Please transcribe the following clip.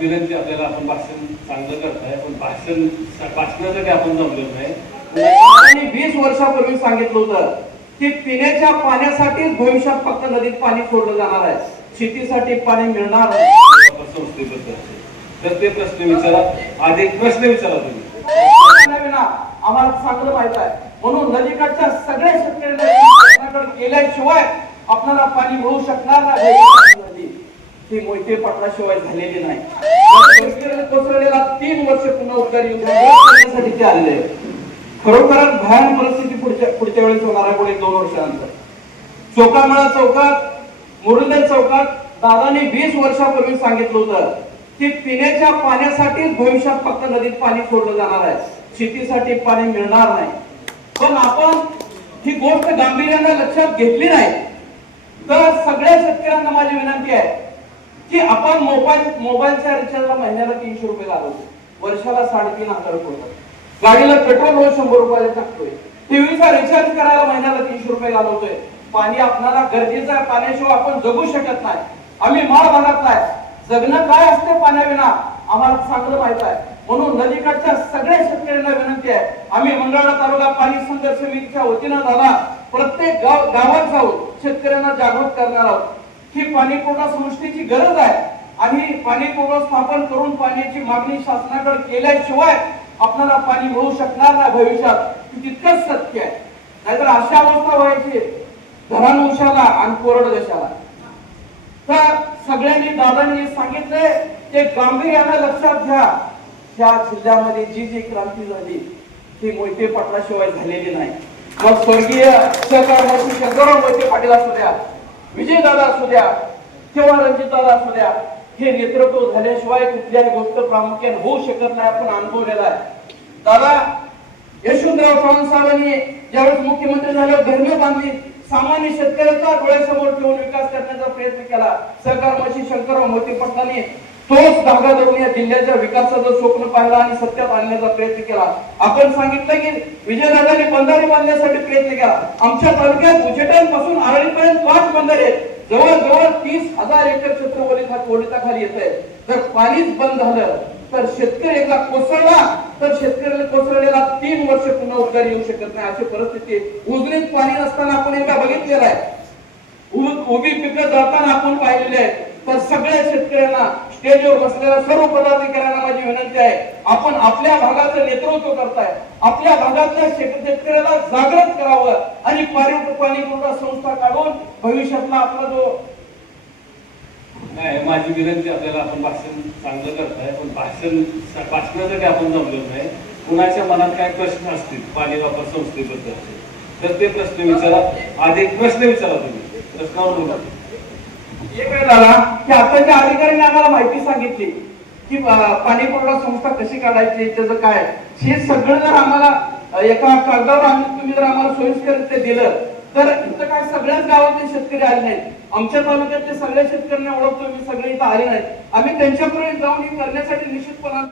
विनंती आपल्याला आपण भाषण चांगलं करताय पण भाषण भाषणासाठी आपण जमलेलो नाही. आणि वीस वर्षापूर्वी सांगितलं होतं की पिण्याच्या पाण्यासाठीच भविष्यात फक्त नदीत पाणी सोडलं जाणार आहे. शेतीसाठी पाणी मिळणार संस्थेबद्दल तर ते प्रश्न विचारा. आधी एक प्रश्न विचारा तुम्ही. आम्हाला चांगलं माहीत आहे. म्हणून नदीकाठच्या सगळ्या शेतकऱ्यांकडे केल्याशिवाय आपल्याला पाणी मिळू शकणार नाही. ही मोहिते पाटलाशिवाय झालेली नाही. कोसळलेला तीन वर्ष पुन्हा उद्गार युद्ध करण्यासाठी ते आले खरोखरच भयान परिस्थिती पुढच्या पुढच्या वेळेस होणार आहे पुढे दोन वर्षानंतर. चोकामळा चौकात मुरुंदर चौकात दादाने वीस वर्षापूर्वी सांगितलं होतं की पिण्याच्या पाण्यासाठीच भविष्यात फक्त नदीत पाणी सोडलं जाणार आहे. शेतीसाठी पाणी मिळणार नाही. पण आपण ही गोष्ट गांभीर्यानं लक्षात घेतली नाही. तर सगळ्या शेतकऱ्यांना माझी विनंती आहे की आपण मोबाईल मोबाईलच्या रिचार्जला महिन्याला तीनशे रुपये घालवतो वर्षाला साडेतीन हजार रुपये होतात. गाडीला पेट्रोल रोज शंभर रुपयाला टाकतोय. टीव्हीचा रिचार्ज करायला महिन्याला तीनशे रुपये घालवतोय पाणी आपल्याला गरजेचं आहे. पाण्याशिवाय आपण जगू शकत नाही. आम्ही माळ भागात नाही. जगणं काय असते पाण्याविना? आम्हाला चांगलं माहीत आहे. म्हणून नदीकाठच्या सगळ्या शेतकऱ्यांना विनंती आहे. आम्ही मंगळा तालुका पाणी संघर्ष समितीच्या वतीनं झाला. प्रत्येक गाव गावात जाऊन शेतकऱ्यांना जागृत करणार आहोत. ही पाणी पुरवठा सृष्टीची गरज आहे. आणि पाणी पुरवठा स्थापन करून पाण्याची मागणी शासनाकडे केल्याशिवाय आपल्याला पाणी मिळू शकणार नाही भविष्यात. तितकंच सत्य आहे. नाहीतर अशा अवस्था व्हायची. धरानुषाला आणि कोरड दशाला तर सगळ्यांनी दादांनी सांगितले ते गांभीर्यानं लक्षात घ्या. या जिल्ह्यामध्ये जी जी क्रांती झाली ती मोहिते पाटलाशिवाय झालेली नाही. मग स्वर्गीय सहकार मंत्री शंकरराव मोहिते पाटील असू द्या. विजयदादा असू द्या किंवा रणजितदादा असू द्या हे नेतृत्व झाल्याशिवाय कुठल्याही गोष्ट प्रामुख्याने होऊ शकत नाही आपण अनुभवलेला आहे. दादा यशवंतराव चव्हाण साहेबांनी ज्यावेळेस मुख्यमंत्री झाल्यावर धर्म बांधली सामान्य शेतकऱ्याचा डोळ्यासमोर ठेवून विकास करण्याचा प्रयत्न केला. सहकारमाशी शंकरराव मोहिते पाटलांनी तोच धागा धरून या जिल्ह्याच्या विकासाचं स्वप्न पाहिला आणि सत्यात आणण्याचा प्रयत्न केला. आपण सांगितलं की विजयदादांनी बंधारे बांधण्यासाठी प्रयत्न केला. आमच्या तालुक्यात उजेटांपासून आरळीपर्यंत पाच बंधारे. आहेत जवळजवळ तीस हजार एकर क्षेत्र ओलिता खाली येत आहे जर पाणीच बंद झालं. तर शेतकरी एकदा कोसळला तर शेतकऱ्याला कोसळलेला तीन वर्ष पुन्हा उद्गार येऊ शकत नाही. अशी परिस्थिती आहे. उजनीत पाणी नसताना आपण एकदा बघितलेलं आहे. उभी पिकं जाताना आपण पाहिलेले आहे तर सगळ्या शेतकऱ्यांना स्टेजवर बसलेल्या सर्व पदाधिकाऱ्यांना माझी विनंती आहे. आपण आपल्या भागाचं नेतृत्व करताय. आपल्या भागातल्या शेत- शेतकऱ्याला जागृत करावं आणि पाणी पाणी पुरवठा संस्था काढून भविष्यातला आपला जो नाही माझी विनंती आपल्याला आपण भाषण चांगलं करताय पण भाषण भाषणासाठी आपण जमलो नाही. कुणाच्या मनात काय प्रश्न असतील पाणी वापर संस्थेबद्दल तर ते प्रश्न विचारा. आधी एक प्रश्न विचारा तुम्ही. प्रश्नावर बोला. एक वेळ झाला की आताच्या अधिकाऱ्यांनी आम्हाला माहिती सांगितली की पाणी पुरवठा संस्था कशी काढायची त्याचं काय हे सगळं जर आम्हाला एका कागदावर आणून तुम्ही जर आम्हाला सोयीस्कर ते दिलं तर इथं काय सगळ्याच गावातले शेतकरी आले नाहीत. आमच्या तालुक्यातले सगळ्या शेतकऱ्यांना ओळखतो मी सगळे इथं आले नाहीत आम्ही त्यांच्यापर्यंत जाऊन हे करण्यासाठी निश्चितपणा